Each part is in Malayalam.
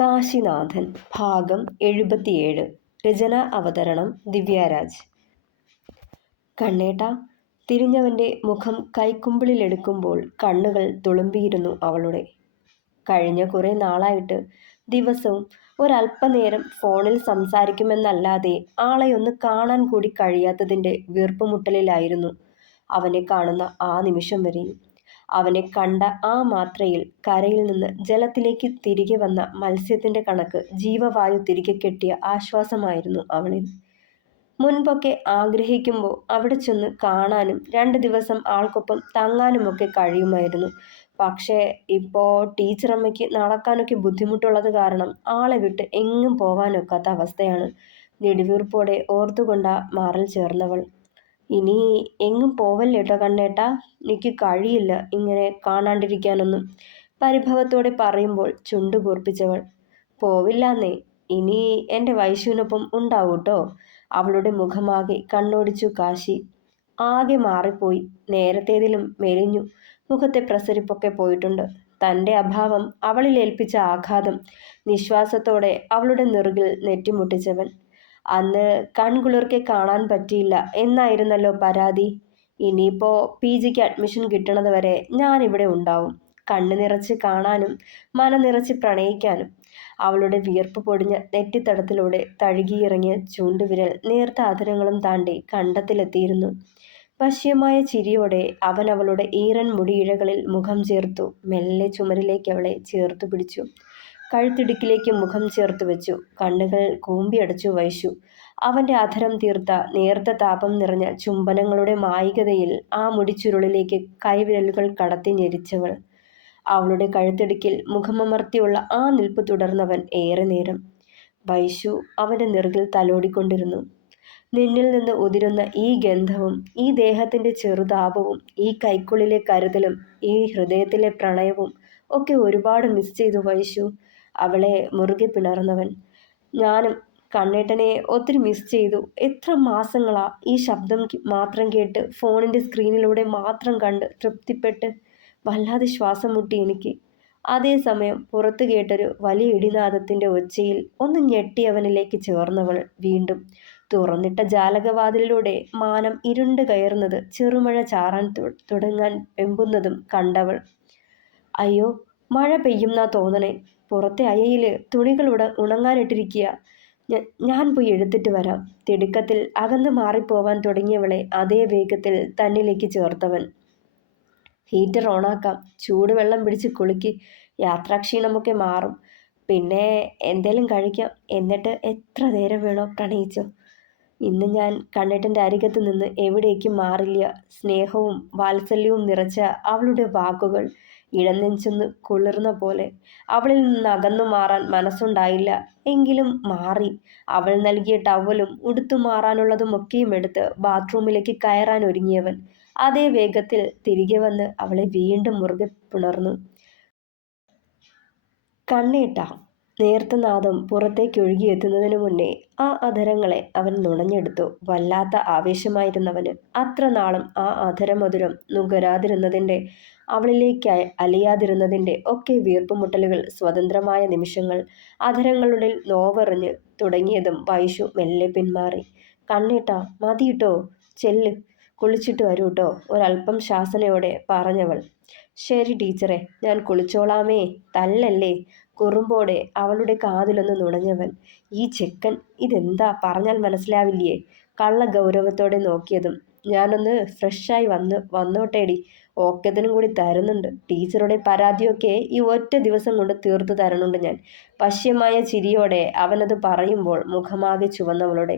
കാശിനാഥൻ ഭാഗം 77. രചന അവതരണം ദിവ്യാരാജ്. കണ്ണേട്ടാ. തിരിഞ്ഞവൻ്റെ മുഖം കൈക്കുമ്പിളിലെടുക്കുമ്പോൾ കണ്ണുകൾ തുളുമ്പിയിരുന്നു അവളുടെ. കഴിഞ്ഞ കുറേ നാളായിട്ട് ദിവസവും ഒരല്പനേരം ഫോണിൽ സംസാരിക്കുമെന്നല്ലാതെ ആളെയൊന്ന് കാണാൻ കൂടി കഴിയാത്തതിൻ്റെ വീർപ്പുമുട്ടലിലായിരുന്നു അവനെ കാണുന്ന ആ നിമിഷം വരെയും. അവനെ കണ്ട ആ മാത്രയിൽ കരയിൽ നിന്ന് ജലത്തിലേക്ക് തിരികെ വന്ന മത്സ്യത്തിൻ്റെ കണക്ക് ജീവവായു തിരികെ കെട്ടിയ ആശ്വാസമായിരുന്നു അവളിൽ. മുൻപൊക്കെ ആഗ്രഹിക്കുമ്പോൾ അവിടെ ചെന്ന് കാണാനും 2 ദിവസം ആൾക്കൊപ്പം തങ്ങാനുമൊക്കെ കഴിയുമായിരുന്നു. പക്ഷേ ഇപ്പോൾ ടീച്ചറമ്മയ്ക്ക് നടക്കാനൊക്കെ ബുദ്ധിമുട്ടുള്ളത് കാരണം ആളെ വിട്ട് എങ്ങും പോവാനൊക്കാത്ത അവസ്ഥയാണ്. നെടുവീർപ്പോടെ ഓർത്തുകൊണ്ടാ മാറിൽ ചേർന്നവൾ. ഇനി എങ്ങും പോവല്ലേട്ടോ കണ്ണേട്ടാ, എനിക്ക് കഴിയില്ല ഇങ്ങനെ കാണാണ്ടിരിക്കാനൊന്നും, പരിഭവത്തോടെ പറയുമ്പോൾ ചുണ്ടു കൂർപ്പിച്ചവൾ. പോവില്ലാന്നേ, ഇനി എൻ്റെ വൈശുവിനൊപ്പം ഉണ്ടാവൂട്ടോ. അവളുടെ മുഖമാകെ കണ്ണോടിച്ചു കാശി. ആകെ മാറിപ്പോയി, നേരത്തേതിലും മെലിഞ്ഞു, മുഖത്തെ പ്രസരിപ്പൊക്കെ പോയിട്ടുണ്ട്. തൻ്റെ അഭാവം അവളിൽ ഏൽപ്പിച്ച ആഘാതം നിശ്വാസത്തോടെ അവളുടെ നെറുകിൽ നെറ്റിമുട്ടിച്ചവൻ. അന്ന് കൺകുളിർക്കെ കാണാൻ പറ്റിയില്ല എന്നായിരുന്നല്ലോ പരാതി. ഇനിയിപ്പോൾ PGക്ക് അഡ്മിഷൻ കിട്ടണത് വരെ ഞാനിവിടെ ഉണ്ടാവും, കണ്ണ് നിറച്ച് കാണാനും നിറച്ച് പ്രണയിക്കാനും. അവളുടെ വിയർപ്പ് പൊടിഞ്ഞ നെറ്റിത്തടത്തിലൂടെ തഴുകിയിറങ്ങിയ ചൂണ്ടുവിരൽ നേർത്ത ആദരങ്ങളും താണ്ടി കണ്ടത്തിലെത്തിയിരുന്നു. വശ്യമായ ചിരിയോടെ അവൻ അവളുടെ ഈറൻ മുടിയിഴകളിൽ മുഖം ചേർത്തു മെല്ലെ ചുമരിലേക്ക് അവളെ ചേർത്തു പിടിച്ചു. കഴുത്തിടുക്കിലേക്ക് മുഖം ചേർത്ത് വെച്ചു. കണ്ണുകൾ കൂമ്പിയടച്ചു വൈശു. അവൻ്റെ അധരം തീർത്ത നേർത്ത താപം നിറഞ്ഞ ചുംബനങ്ങളുടെ മായികതയിൽ ആ മുടിച്ചുരുളിലേക്ക് കൈവിരലുകൾ കടത്തി ഞെരിച്ചവൾ. അവളുടെ കഴുത്തിടുക്കിൽ മുഖമമർത്തിയുള്ള ആ നിൽപ്പ് തുടർന്നവൻ ഏറെ നേരം. വൈശു അവൻ്റെ നെറുകിൽ തലോടിക്കൊണ്ടിരുന്നു. നിന്നിൽ നിന്ന് ഉതിരുന്ന ഈ ഗന്ധവും ഈ ദേഹത്തിൻ്റെ ചെറുതാപവും ഈ കൈക്കുള്ളിലെ കരുതലും ഈ ഹൃദയത്തിലെ പ്രണയവും ഒക്കെ ഒരുപാട് മിസ് ചെയ്തു വൈശു. അവളെ മുറുകെ പിണർന്നവൻ. ഞാനും കണ്ണേട്ടനെ ഒത്തിരി മിസ് ചെയ്തു. എത്ര മാസങ്ങളാ ഈ ശബ്ദം മാത്രം കേട്ട് ഫോണിൻ്റെ സ്ക്രീനിലൂടെ മാത്രം കണ്ട് തൃപ്തിപ്പെട്ട്. വല്ലാതെ ശ്വാസം മുട്ടി എനിക്ക്. അതേസമയം പുറത്തു കേട്ടൊരു വലിയ ഇടിനാദത്തിൻ്റെ ഒച്ചയിൽ ഒന്ന് ഞെട്ടിയവനിലേക്ക് ചേർന്നവൾ വീണ്ടും. തുറന്നിട്ട ജാലകവാതിലിലൂടെ മാനം ഇരുണ്ട് കയറുന്നത് ചെറുമഴ ചാറാൻ തുടങ്ങാൻ വെമ്പുന്നതും കണ്ടവൾ. അയ്യോ, മഴ പെയ്യുന്നാ തോന്നണേ. പുറത്തെ അയയിൽ തുണികൾ ഉണങ്ങാനിട്ടിരിക്കുക. ഞാൻ പോയി എടുത്തിട്ട് വരാം. തിടുക്കത്തിൽ അകന്ന് മാറിപ്പോവാൻ തുടങ്ങിയവളെ അതേ വേഗത്തിൽ തന്നിലേക്ക് ചേർത്തവൻ. ഹീറ്റർ ഓണാക്കാം, ചൂടുവെള്ളം പിടിച്ച് കുളിക്ക്, യാത്രാക്ഷീണമൊക്കെ മാറും. പിന്നെ എന്തേലും കഴിക്കാം, എന്നിട്ട് എത്ര നേരം വേണോ പ്രണയിച്ചോ. ഇന്ന് ഞാൻ കണ്ണേട്ടൻ്റെ അരികത്ത് നിന്ന് എവിടേക്കും മാറില്ല. സ്നേഹവും വാത്സല്യവും നിറച്ച അവളുടെ വാക്കുകൾ ഇടനെഞ്ചൊന്ന് കുളിർന്ന പോലെ. അവളിൽ നിന്ന് അകന്നു മാറാൻ മനസ്സുണ്ടായില്ല. എങ്കിലും മാറി. അവൾ നൽകിയ ടവലും ഉടുത്തു മാറാനുള്ളതുമൊക്കെയും എടുത്ത് ബാത്റൂമിലേക്ക് കയറാൻ ഒരുങ്ങിയവൻ അതേ വേഗത്തിൽ തിരികെ വന്ന് അവളെ വീണ്ടും മുറുകെ പുണർന്നു. കണ്ണേട്ടാ. നേർത്ത നാദം പുറത്തേക്കൊഴുകിയെത്തുന്നതിനു മുന്നേ ആ അധരങ്ങളെ അവൻ നുണഞ്ഞെടുത്തു. വല്ലാത്ത ആവേശമായിരുന്നവന്. അത്ര നാളും ആ അധരമധുരം നുകരാതിരുന്നതിൻ്റെ, അവളിലേക്ക് അലിയാതിരുന്നതിൻ്റെ ഒക്കെ വീർപ്പുമുട്ടലുകൾ സ്വതന്ത്രമായ നിമിഷങ്ങൾ. അധരങ്ങളുടെ നോവറിഞ്ഞ് തുടങ്ങിയതും വൈശു മെല്ലെ പിന്മാറി. കണ്ണേട്ടാ, മതിയിട്ടോ, ചെല്ല്, കുളിച്ചിട്ട് വരൂട്ടോ, ഒരല്പം ശാസനയോടെ പറഞ്ഞവൾ. ശരി ടീച്ചറെ, ഞാൻ കുളിച്ചോളാമേ. തല്ലല്ലേ. കുറുമ്പോടെ അവളുടെ കാതിലൊന്ന് നുണഞ്ഞവൻ. ഈ ചെക്കൻ ഇതെന്താ പറഞ്ഞാൽ മനസ്സിലാവില്ലേ. കള്ള ഗൗരവത്തോടെ നോക്കിയതും. ഞാനൊന്ന് ഫ്രഷായി വന്നോട്ടേടി. ഓക്കത്തിനും കൂടി തരുന്നുണ്ട്. ടീച്ചറുടെ പരാതിയൊക്കെ ഈ ഒറ്റ ദിവസം കൊണ്ട് തീർത്തു തരണുണ്ട് ഞാൻ. വശ്യമായ ചിരിയോടെ അവനത് പറയുമ്പോൾ മുഖമാകെ ചുവന്നവളുടെ.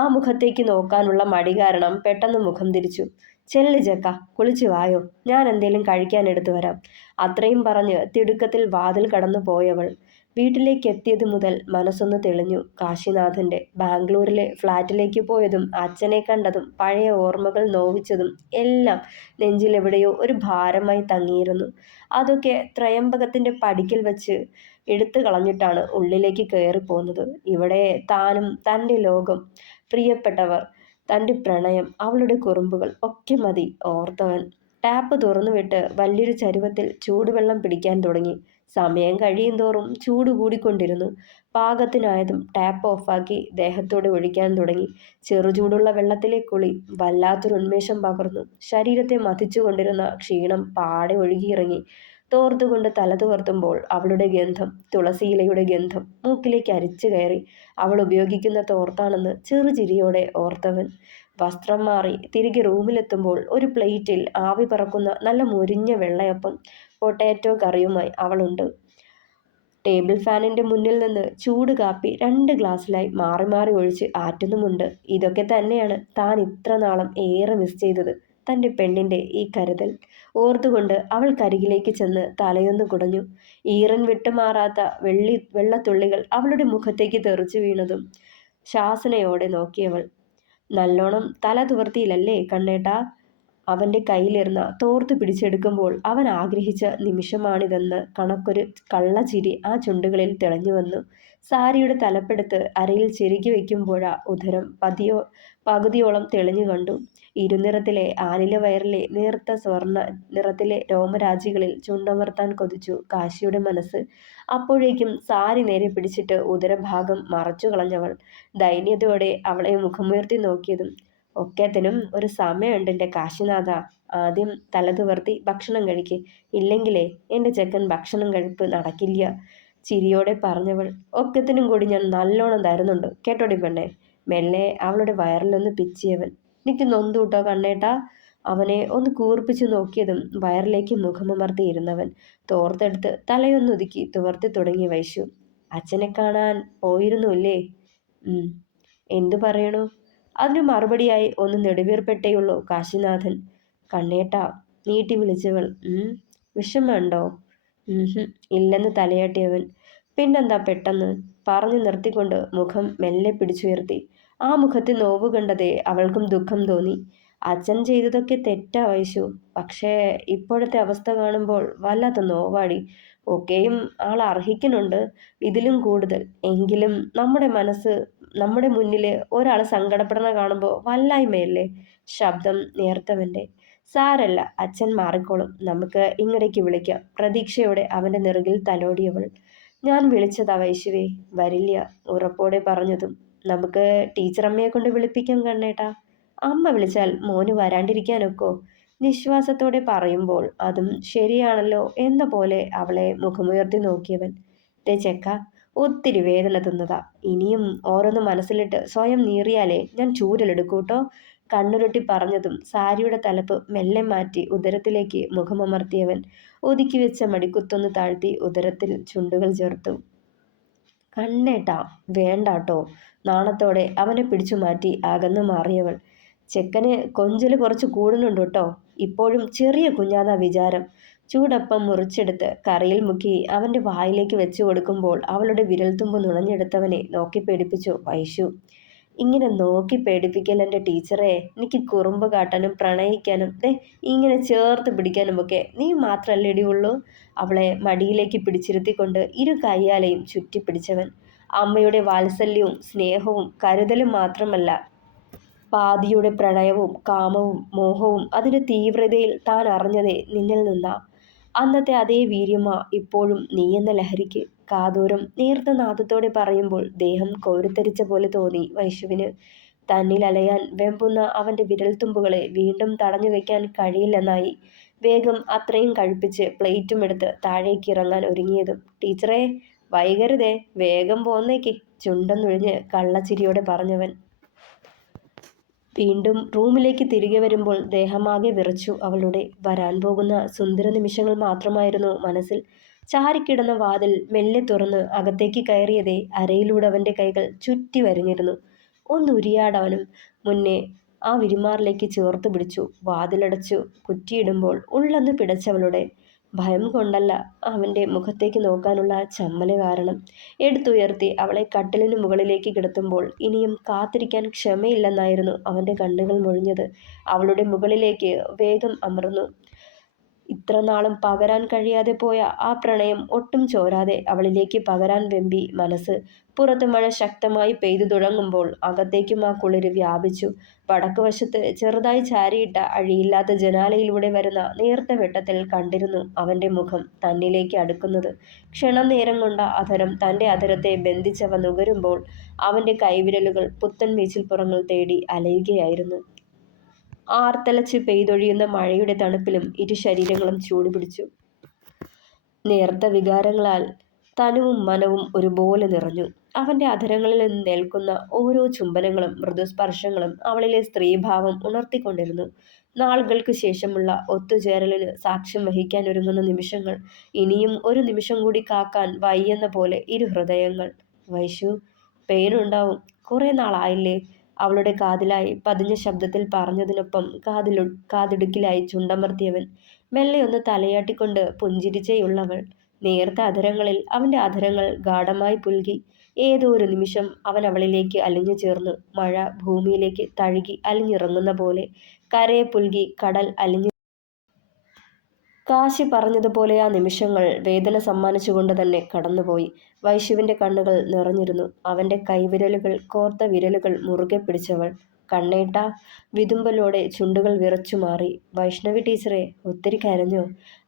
ആ മുഖത്തേക്ക് നോക്കാനുള്ള മടി കാരണം പെട്ടെന്ന് മുഖം തിരിച്ചു. ചെല്ല് ചെക്ക, കുളിച്ചു വായോ, ഞാൻ എന്തേലും കഴിക്കാൻ എടുത്തു വരാം. അത്രയും പറഞ്ഞ് തിടുക്കത്തിൽ വാതിൽ കടന്നു പോയവൾ. വീട്ടിലേക്ക് എത്തിയത് മുതൽ മനസ്സൊന്ന് തെളിഞ്ഞു കാശിനാഥൻ്റെ. ബാംഗ്ലൂരിലെ ഫ്ലാറ്റിലേക്ക് പോയതും അച്ഛനെ കണ്ടതും പഴയ ഓർമ്മകൾ നോവിച്ചതും എല്ലാം നെഞ്ചിലെവിടെയോ ഒരു ഭാരമായി തങ്ങിയിരുന്നു. അതൊക്കെ ത്രയംബകത്തിൻ്റെ പടിക്കൽ വച്ച് എടുത്തു കളഞ്ഞിട്ടാണ് ഉള്ളിലേക്ക് കയറിപ്പോകുന്നത്. ഇവിടെ താനും തൻ്റെ ലോകം, പ്രിയപ്പെട്ടവർ, തൻ്റെ പ്രണയം, അവളുടെ കുറുമ്പുകൾ ഒക്കെ മതി ഓർത്തവൻ. ടാപ്പ് തുറന്നുവിട്ട് വലിയൊരു ചരുവത്തിൽ ചൂടുവെള്ളം പിടിക്കാൻ തുടങ്ങി. സമയം കഴിയുന്തോറും ചൂട് കൂടിക്കൊണ്ടിരുന്നു. പാകത്തിനായതും ടാപ്പ് ഓഫാക്കി ദേഹത്തോടെ ഒഴിക്കാൻ തുടങ്ങി. ചെറുചൂടുള്ള വെള്ളത്തിലെ കുളി വല്ലാത്തൊരു ഉന്മേഷം പകർന്നു. ശരീരത്തെ മഥിച്ചുകൊണ്ടിരുന്ന ക്ഷീണം പാടെ ഒഴുകിയിറങ്ങി. തോർത്തുകൊണ്ട് തല തുവർത്തുമ്പോൾ അവളുടെ ഗന്ധം, തുളസിയിലയുടെ ഗന്ധം മൂക്കിലേക്ക് അരിച്ചു കയറി. അവൾ ഉപയോഗിക്കുന്ന തോർത്താണെന്ന് ചെറുചിരിയോടെ ഓർത്തവൻ. വസ്ത്രം മാറി തിരികെ റൂമിലെത്തുമ്പോൾ ഒരു പ്ലേറ്റിൽ ആവി പറക്കുന്ന നല്ല മുരിഞ്ഞ വെള്ളയപ്പം പൊട്ടാറ്റോ കറിയുമായി അവളുണ്ട്. ടേബിൾ ഫാനിന്റെ മുന്നിൽ നിന്ന് ചൂട് കാപ്പി 2 ഗ്ലാസ്സിലായി മാറി മാറി ഒഴിച്ച് ആറ്റുന്നുമുണ്ട്. ഇതൊക്കെ തന്നെയാണ് താൻ ഇത്ര നാളും ഏറെ മിസ് ചെയ്തത്. തൻ്റെ പെണ്ണിൻ്റെ ഈ കരുതൽ ഓർത്തുകൊണ്ട് അവൾ കരികിലേക്ക് ചെന്ന് തലയൊന്ന് കുടഞ്ഞു. ഈറൻ വിട്ടുമാറാത്ത വെള്ളത്തുള്ളികൾ അവളുടെ മുഖത്തേക്ക് തെറിച്ചു വീണതും ശാസനയോടെ നോക്കിയവൾ. നല്ലോണം തല തുവർത്തിയില്ലല്ലേ കണ്ണേട്ടാ? അവൻ്റെ കയ്യിലിരുന്ന തോർത്ത് പിടിച്ചെടുക്കുമ്പോൾ അവൻ ആഗ്രഹിച്ച നിമിഷമാണിതെന്ന് കണക്കൊരു കള്ളച്ചിരി ആ ചുണ്ടുകളിൽ തെളിഞ്ഞു വന്നു. സാരിയുടെ തലപ്പെടുത്ത് അരയിൽ ചെരുകി വയ്ക്കുമ്പോഴാ ഉദരം പകുതിയോളം തെളിഞ്ഞു കണ്ടു. ഇരുനിറത്തിലെ ആലില വയറിലെ നേർത്ത സ്വർണ്ണ നിറത്തിലെ രോമരാജികളിൽ ചുണ്ടമർത്താൻ കൊതിച്ചു കാശിയുടെ മനസ്സ്. അപ്പോഴേക്കും സാരി നേരെ പിടിച്ചിട്ട് ഉദരഭാഗം മറച്ചു കളഞ്ഞവൾ ദൈന്യതയോടെ അവളെ മുഖമുയർത്തി നോക്കിയതും, ഒക്കത്തിനും ഒരു സമയമുണ്ട് എൻ്റെ കാശിനാഥ. ആദ്യം തല തുവർത്തി ഭക്ഷണം കഴിക്ക്, ഇല്ലെങ്കിലേ എൻ്റെ ചെക്കൻ ഭക്ഷണം കഴിപ്പ് നടക്കില്ല. ചിരിയോടെ പറഞ്ഞവൾ. ഒക്കത്തിനും കൂടി ഞാൻ നല്ലോണം തരുന്നുണ്ട് കേട്ടോടി പെണ്ണെ. മെല്ലെ അവളുടെ വയറിലൊന്ന് പിച്ചിയവൻ. എനിക്ക് നൊന്തൂട്ടോ കണ്ണേട്ടാ. അവനെ ഒന്ന് കൂർപ്പിച്ചു നോക്കിയതും വയറിലേക്ക് മുഖമമർത്തിയിരുന്നവൻ തോർത്തെടുത്ത് തലയൊന്നൊതുക്കി തുവർത്തി തുടങ്ങി വൈശു. അച്ഛനെ കാണാൻ പോയിരുന്നുല്ലേ? എന്തു പറയണു? അതിനു മറുപടിയായി ഒന്ന് നെടുവീർപ്പെട്ടേയുള്ളൂ കാശിനാഥൻ. കണ്ണേട്ടാ നീട്ടി വിളിച്ചവൾ. വിഷമമുണ്ടോ? ഇല്ലെന്ന് തലയാട്ടിയവൻ. പിന്നെന്താ പെട്ടെന്ന്? പറഞ്ഞു നിർത്തിക്കൊണ്ട് മുഖം മെല്ലെ പിടിച്ചുയർത്തി. ആ മുഖത്തെ നോവ് കണ്ടതേ അവൾക്കും ദുഃഖം തോന്നി. അച്ഛൻ ചെയ്തതൊക്കെ തെറ്റാ വൈശു. പക്ഷേ ഇപ്പോഴത്തെ അവസ്ഥ കാണുമ്പോൾ വല്ലാത്ത നോവാടി. ഒക്കെയും ആൾ അർഹിക്കുന്നുണ്ട്, ഇതിലും കൂടുതൽ. എങ്കിലും നമ്മുടെ മുന്നിൽ ഒരാൾ സങ്കടപ്പെടണ കാണുമ്പോൾ വല്ലായ്മയല്ലേ? ശബ്ദം നേർത്തവൻ്റെ. സാരല്ല, അച്ഛൻ മാറിക്കോളും, നമുക്ക് ഇങ്ങടേക്ക് വിളിക്കാം. പ്രതീക്ഷയോടെ അവൻ്റെ നെറുകിൽ തലോടിയവൾ. ഞാൻ വിളിച്ചതാ വൈശുവേ, വരില്ല ഉറപ്പോടെ പറഞ്ഞതും. നമുക്ക് ടീച്ചറമ്മയെ കൊണ്ട് വിളിപ്പിക്കാം കണ്ണേട്ടാ. അമ്മ വിളിച്ചാൽ മോന് വരാണ്ടിരിക്കാനൊക്കോ? നിശ്വാസത്തോടെ പറയുമ്പോൾ അതും ശരിയാണല്ലോ എന്ന പോലെ അവളെ മുഖമുയർത്തി നോക്കിയവൻ. ചെക്ക, ഒത്തിരി വേദന തിന്നതാ. ഇനിയും ഓരോന്ന് മനസ്സിലിട്ട് സ്വയം നീറിയാലേ ഞാൻ ചൂരലെടുക്കൂട്ടോ. കണ്ണുരുട്ടി പറഞ്ഞതും സാരിയുടെ തലപ്പ് മെല്ലെ മാറ്റി ഉദരത്തിലേക്ക് മുഖമമർത്തിയവൻ ഒതുക്കി വെച്ച മടിക്കുത്തൊന്ന് താഴ്ത്തി ഉദരത്തിൽ ചുണ്ടുകൾ ചേർത്തു. കണ്ണേട്ടാ വേണ്ടാട്ടോ. നാണത്തോടെ അവനെ പിടിച്ചു മാറ്റി അകന്നു മാറിയവൾ. ചെക്കന് കൊഞ്ചല് കുറച്ച് കൂടുന്നുണ്ട് കേട്ടോ. ഇപ്പോഴും ചെറിയ കുഞ്ഞാന്ന വിചാരം. ചൂടപ്പം മുറിച്ചെടുത്ത് കറിയിൽ മുക്കി അവൻ്റെ വായിലേക്ക് വെച്ചു കൊടുക്കുമ്പോൾ അവളുടെ വിരൽത്തുമ്പ് നുണഞ്ഞെടുത്തവനെ നോക്കി പേടിപ്പിച്ചു വൈശു. ഇങ്ങനെ നോക്കി പേടിപ്പിക്കൽ എൻ്റെ ടീച്ചറെ. എനിക്ക് കുറുമ്പ് കാട്ടാനും പ്രണയിക്കാനും ഇങ്ങനെ ചേർത്ത് പിടിക്കാനുമൊക്കെ നീ മാത്രമല്ലേ ഇടിയുള്ളൂ. അവളെ മടിയിലേക്ക് പിടിച്ചിരുത്തിക്കൊണ്ട് ഇരു കയ്യാലെയും ചുറ്റിപ്പിടിച്ചവൻ. അമ്മയുടെ വാത്സല്യവും സ്നേഹവും കരുതലും മാത്രമല്ല, പാതിയുടെ പ്രണയവും കാമവും മോഹവും അതിൻ്റെ തീവ്രതയിൽ താൻ അറിഞ്ഞതേ നിന്നിൽ നിന്നാ. അന്നത്തെ അതേ വീര്യമാ ഇപ്പോഴും നീ എന്ന ലഹരിക്ക്. കാതൂരം നേർത്ത നാദത്തോടെ പറയുമ്പോൾ ദേഹം കോരിത്തരിച്ച പോലെ തോന്നി വൈശുവിന്. തന്നിൽ അലയാൻ വെമ്പുന്ന അവൻ്റെ വിരൽത്തുമ്പുകളെ വീണ്ടും തടഞ്ഞു വെക്കാൻ കഴിയില്ലെന്നായി. വേഗം അത്രയും കഴിപ്പിച്ച് പ്ലേറ്റും എടുത്ത് താഴേക്ക് ഇറങ്ങാൻ ഒരുങ്ങിയതും, ടീച്ചറെ വൈകരുതേ, വേഗം പോന്നേക്ക്, ചുണ്ടൊന്നൊഴിഞ്ഞ് കള്ളച്ചിരിയോടെ പറഞ്ഞവൻ. വീണ്ടും റൂമിലേക്ക് തിരികെ വരുമ്പോൾ ദേഹമാകെ വിറച്ചു അവളുടെ. വരാൻ പോകുന്ന സുന്ദര നിമിഷങ്ങൾ മാത്രമായിരുന്നു മനസ്സിൽ. ചാരിക്കിടന്ന വാതിൽ മെല്ലെ തുറന്ന് അകത്തേക്ക് കയറിയതേ അരയിലൂടെ അവൻ്റെ കൈകൾ ചുറ്റി വരിഞ്ഞിരുന്നു. ഒന്നുരിയാടാനും മുന്നേ ആ വിരിമാറിലേക്ക് ചേർത്ത് പിടിച്ചു. വാതിലടച്ചു കുറ്റിയിടുമ്പോൾ ഉള്ളെന്ന് പിടച്ചവളുടെ. ഭയം കൊണ്ടല്ല, അവൻ്റെ മുഖത്തേക്ക് നോക്കാനുള്ള ചമ്മല് കാരണം. എടുത്തുയർത്തി അവളെ കട്ടിലിന് മുകളിലേക്ക് കിടത്തുമ്പോൾ ഇനിയും കാത്തിരിക്കാൻ ക്ഷമയില്ലെന്നായിരുന്നു അവൻ്റെ കണ്ണുകൾ മൊഴിഞ്ഞത്. അവളുടെ മുകളിലേക്ക് വേഗം അമർന്നു. ഇത്ര നാളും പകരാൻ കഴിയാതെ പോയ ആ പ്രണയം ഒട്ടും ചോരാതെ അവളിലേക്ക് പകരാൻ വെമ്പി മനസ്സ്. പുറത്ത് മഴ ശക്തമായി പെയ്തു തുടങ്ങുമ്പോൾ അകത്തേക്കും ആ കുളിര് വ്യാപിച്ചു. വടക്ക് വശത്ത് ചെറുതായി ചാരിയിട്ട അഴിയില്ലാത്ത ജനാലയിലൂടെ വരുന്ന നേർത്ത വെട്ടത്തിൽ കണ്ടിരുന്നു അവന്റെ മുഖം തന്നിലേക്ക് അടുക്കുന്നത്. ക്ഷണം നേരം കൊണ്ട അധരം തന്റെ അധരത്തെ ബന്ധിച്ചവ നുകരുമ്പോൾ അവന്റെ കൈവിരലുകൾ പുത്തൻ വീച്ചിൽപ്പുറങ്ങൾ തേടി അലയുകയായിരുന്നു. ആർത്തലച്ച് പെയ്തൊഴിയുന്ന മഴയുടെ തണുപ്പിലും ഇരു ശരീരങ്ങളും ചൂടുപിടിച്ചു. നേർത്ത വികാരങ്ങളാൽ തനുവും മനവും ഒരുപോലെ നിറഞ്ഞു. അവന്റെ അധരങ്ങളിൽ നിന്നേൽക്കുന്ന ഓരോ ചുംബനങ്ങളും മൃദുസ്പർശങ്ങളും അവളിലെ സ്ത്രീഭാവം ഉണർത്തിക്കൊണ്ടിരുന്നു. നാളുകൾക്ക് ശേഷമുള്ള ഒത്തുചേരലിന് സാക്ഷ്യം വഹിക്കാൻ ഒരുങ്ങുന്ന നിമിഷങ്ങൾ. ഇനിയും ഒരു നിമിഷം കൂടി കാക്കാൻ വയ്യെന്ന പോലെ ഇരു ഹൃദയങ്ങൾ. വൈശു, പെയിനുണ്ടാവും, കുറെ നാളായില്ലേ? അവളുടെ കാതിലായി പതിഞ്ഞ ശബ്ദത്തിൽ പറഞ്ഞതിനൊപ്പം കാതിടുക്കിലായി ചുണ്ടമർത്തിയവൻ. മെല്ലെയൊന്ന് തലയാട്ടിക്കൊണ്ട് പുഞ്ചിരിച്ചേയുള്ളവൾ. നേർത്ത അധരങ്ങളിൽ അവന്റെ അധരങ്ങൾ ഗാഢമായി പുൽകി. ഏതോ ഒരു നിമിഷം അവൻ അവളിലേക്ക് അലിഞ്ഞു ചേർന്നു. മഴ ഭൂമിയിലേക്ക് തഴുകി അലിഞ്ഞിറങ്ങുന്ന പോലെ കരയെ പുൽകി കടൽ അലിഞ്ഞു. കാശി പറഞ്ഞതുപോലെ ആ നിമിഷങ്ങൾ വേദന സമ്മാനിച്ചുകൊണ്ട് തന്നെ കടന്നുപോയി. വൈശുവിന്റെ കണ്ണുകൾ നിറഞ്ഞിരുന്നു. അവന്റെ കൈവിരലുകൾ കോർത്ത വിരലുകൾ മുറുകെ പിടിച്ചവൾ. കണ്ണേട്ടാ, വിതുമ്പലോടെ ചുണ്ടുകൾ വിറച്ചുമാറി. വൈഷ്ണവി ടീച്ചറെ, ഒത്തിരി കരഞ്ഞോ?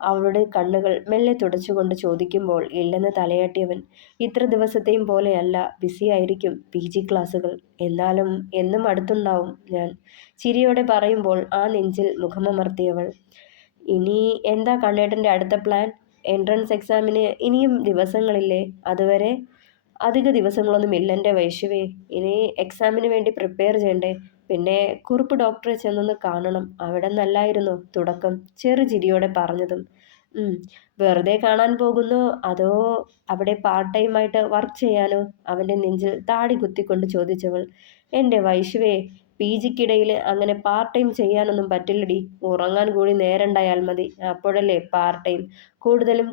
അവളുടെ കണ്ണുകൾ മെല്ലെ തുടച്ചുകൊണ്ട് ചോദിക്കുമ്പോൾ ഇല്ലെന്ന് തലയാട്ടിയവൻ. ഇത്ര ദിവസത്തെയും പോലെയല്ല, ബിസിയായിരിക്കും PG ക്ലാസുകൾ. എന്നാലും എന്നും അടുത്തുണ്ടാവും ഞാൻ, ചിരിയോടെ പറയുമ്പോൾ ആ നെഞ്ചിൽ മുഖമമർത്തിയവൾ. ഇനി എന്താ കണ്ണേട്ടൻ്റെ അടുത്ത പ്ലാൻ? എൻട്രൻസ് എക്സാമിന് ഇനിയും ദിവസങ്ങളില്ലേ? അതുവരെ? അധിക ദിവസങ്ങളൊന്നും ഇല്ലെൻ്റെ വൈശുവേ. ഇനി എക്സാമിന് വേണ്ടി പ്രിപ്പയർ ചെയ്യണ്ടേ? പിന്നെ കുറുപ്പ് ഡോക്ടറെ ചെന്നൊന്ന് കാണണം. അവിടെ നിന്നല്ലായിരുന്നോ തുടക്കം? ചെറുചിരിയോടെ പറഞ്ഞതും. വെറുതെ കാണാൻ പോകുന്നോ അതോ അവിടെ പാർട്ട് ടൈമായിട്ട് വർക്ക് ചെയ്യാനോ? അവൻ്റെ നെഞ്ചിൽ താടി കുത്തിക്കൊണ്ട് ചോദിച്ചവൾ. എൻ്റെ വൈശുവേ, PGക്കിടയിൽ അങ്ങനെ പാർട്ട് ടൈം ചെയ്യാനൊന്നും പറ്റില്ലടി. ഉറങ്ങാൻ കൂടി നേരണ്ടായാൽ മതി. അപ്പോഴല്ലേ പാർട്ട് ടൈം. കൂടുതലും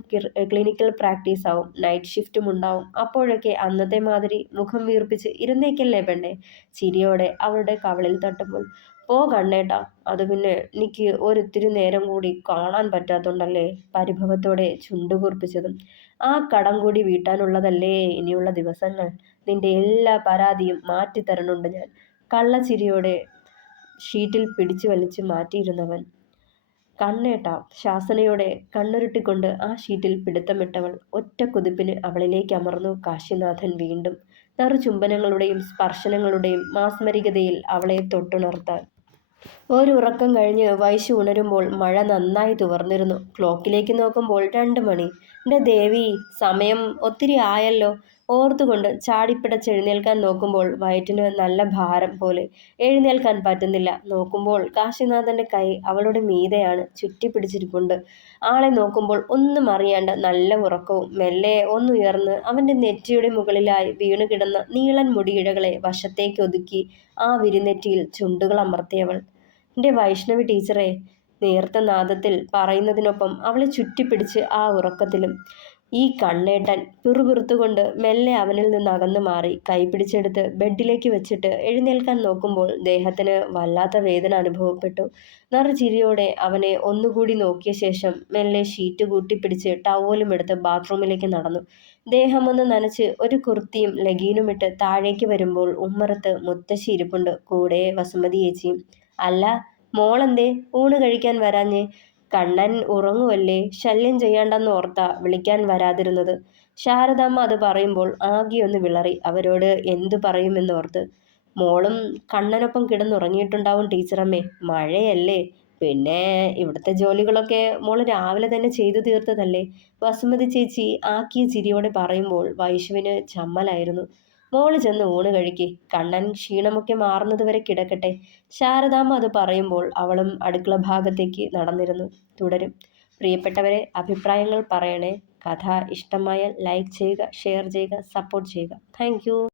ക്ലിനിക്കൽ പ്രാക്ടീസ് ആവും, നൈറ്റ് ഷിഫ്റ്റും ഉണ്ടാവും. അപ്പോഴൊക്കെ അന്നത്തെ മാതിരി മുഖം വീർപ്പിച്ച് ഇരുന്നേക്കല്ലേ പെണ്ണെ. ചിരിയോടെ അവളുടെ കവളിൽ തട്ടുമ്പോൾ. പോ കണ്ണേട്ടാ, അത് പിന്നെ എനിക്ക് ഒരിത്തിരി നേരം കൂടി കാണാൻ പറ്റാത്തോണ്ടല്ലേ. പരിഭവത്തോടെ ചുണ്ടുകൂർപ്പിച്ചതും. ആ കടം കൂടി വീട്ടാനുള്ളതല്ലേ ഇനിയുള്ള ദിവസങ്ങൾ. നിന്റെ എല്ലാ പരാതിയും മാറ്റിത്തരണുണ്ട് ഞാൻ. കള്ളച്ചിരിയോടെ ഷീറ്റിൽ പിടിച്ചു വലിച്ചു മാറ്റിയിരുന്നവൻ. കണ്ണേട്ടാ, ശാസനയോടെ കണ്ണുരുട്ടിക്കൊണ്ട് ആ ഷീറ്റിൽ പിടുത്തമിട്ടവൾ. ഒറ്റ കുതിപ്പിന് അവളിലേക്ക് അമർന്നു കാശിനാഥൻ വീണ്ടും. നറുചുംബനങ്ങളുടെയും സ്പർശനങ്ങളുടെയും മാസ്മരികതയിൽ അവളെ തൊട്ടുണർത്താൻ. ഒരു ഉറക്കം കഴിഞ്ഞ് വൈശു ഉണരുമ്പോൾ മഴ നന്നായി തുവർന്നിരുന്നു. ക്ലോക്കിലേക്ക് നോക്കുമ്പോൾ 2 മണി. എൻ്റെ ദേവി, സമയം ഒത്തിരി ആയല്ലോ. ഓർത്തുകൊണ്ട് ചാടിപ്പിടച്ചെഴുന്നേൽക്കാൻ നോക്കുമ്പോൾ വയറ്റിന് നല്ല ഭാരം പോലെ. എഴുന്നേൽക്കാൻ പറ്റുന്നില്ല. നോക്കുമ്പോൾ കാശിനാഥൻ്റെ കൈ അവളുടെ മീതെയാണ്, ചുറ്റിപ്പിടിച്ചിരിപ്പുണ്ട്. ആളെ നോക്കുമ്പോൾ ഒന്നും അറിയാണ്ട് നല്ല ഉറക്കവും. മെല്ലെ ഒന്നുയർന്ന് അവൻ്റെ നെറ്റിയുടെ മുകളിലായി വീണുകിടന്ന നീളൻ മുടിയിഴകളെ വശത്തേക്ക് ഒതുക്കി ആ വിരിനെറ്റിയിൽ ചുണ്ടുകൾ അമർത്തിയവൾ. എൻ്റെ വൈഷ്ണവി ടീച്ചറെ, നേർത്ത നാദത്തിൽ പറയുന്നതിനൊപ്പം അവളെ ചുറ്റിപ്പിടിച്ച് ആ ഉറക്കത്തിലും. ഈ കണ്ണേട്ടൻ പിറുപിറുത്തുകൊണ്ട് മെല്ലെ അവനിൽ നിന്ന് അകന്നു മാറി. കൈ പിടിച്ചെടുത്ത് ബെഡിലേക്ക് വെച്ചിട്ട് എഴുന്നേൽക്കാൻ നോക്കുമ്പോൾ ദേഹത്തിന് വല്ലാത്ത വേദന അനുഭവപ്പെട്ടു. നറുചിരിയോടെ അവനെ ഒന്നുകൂടി നോക്കിയ ശേഷം മെല്ലെ ഷീറ്റ് കൂട്ടിപ്പിടിച്ച് ടവലും എടുത്ത് ബാത്റൂമിലേക്ക് നടന്നു. ദേഹമൊന്ന് നനച്ച് ഒരു കുർത്തിയും ലെഗീനുമിട്ട് താഴേക്ക് വരുമ്പോൾ ഉമ്മറത്ത് മുത്തശ്ശി ഇരിപ്പുണ്ട്, കൂടെ വസുമതി ചേച്ചിയും. അല്ല, മോളെന്തേ ഊണ് കഴിക്കാൻ വരാഞ്ഞേ? കണ്ണൻ ഉറങ്ങുവല്ലേ, ശല്യം ചെയ്യണ്ടെന്ന് ഓർത്താ വിളിക്കാൻ വരാതിരുന്നത്. ശാരദാമ്മ അത് പറയുമ്പോൾ ആകെയൊന്ന് വിളറി. അവരോട് എന്തു പറയുമെന്നോർത്ത്. മോളും കണ്ണനൊപ്പം കിടന്നുറങ്ങിയിട്ടുണ്ടാവും ടീച്ചറമ്മേ. മഴയല്ലേ, പിന്നെ ഇവിടുത്തെ ജോലികളൊക്കെ മോള് രാവിലെ തന്നെ ചെയ്തു തീർത്തതല്ലേ? വസുമതി ചേച്ചി ആക്കിയ ചിരിയോടെ പറയുമ്പോൾ വൈശുവിന് ചമ്മലായിരുന്നു. മോള് ചെന്ന് ഊണ് കഴിക്ക്, കണ്ണൻ ക്ഷീണമൊക്കെ മാറുന്നത് വരെ കിടക്കട്ടെ. ശാരദാമ്മ അത് പറയുമ്പോൾ അവളും അടുക്കള ഭാഗത്തേക്ക് നടന്നിരുന്നു. തുടരും. പ്രിയപ്പെട്ടവരെ, അഭിപ്രായങ്ങൾ പറയണേ. കഥ ഇഷ്ടമായാൽ ലൈക്ക് ചെയ്യുക, ഷെയർ ചെയ്യുക, സപ്പോർട്ട് ചെയ്യുക. താങ്ക്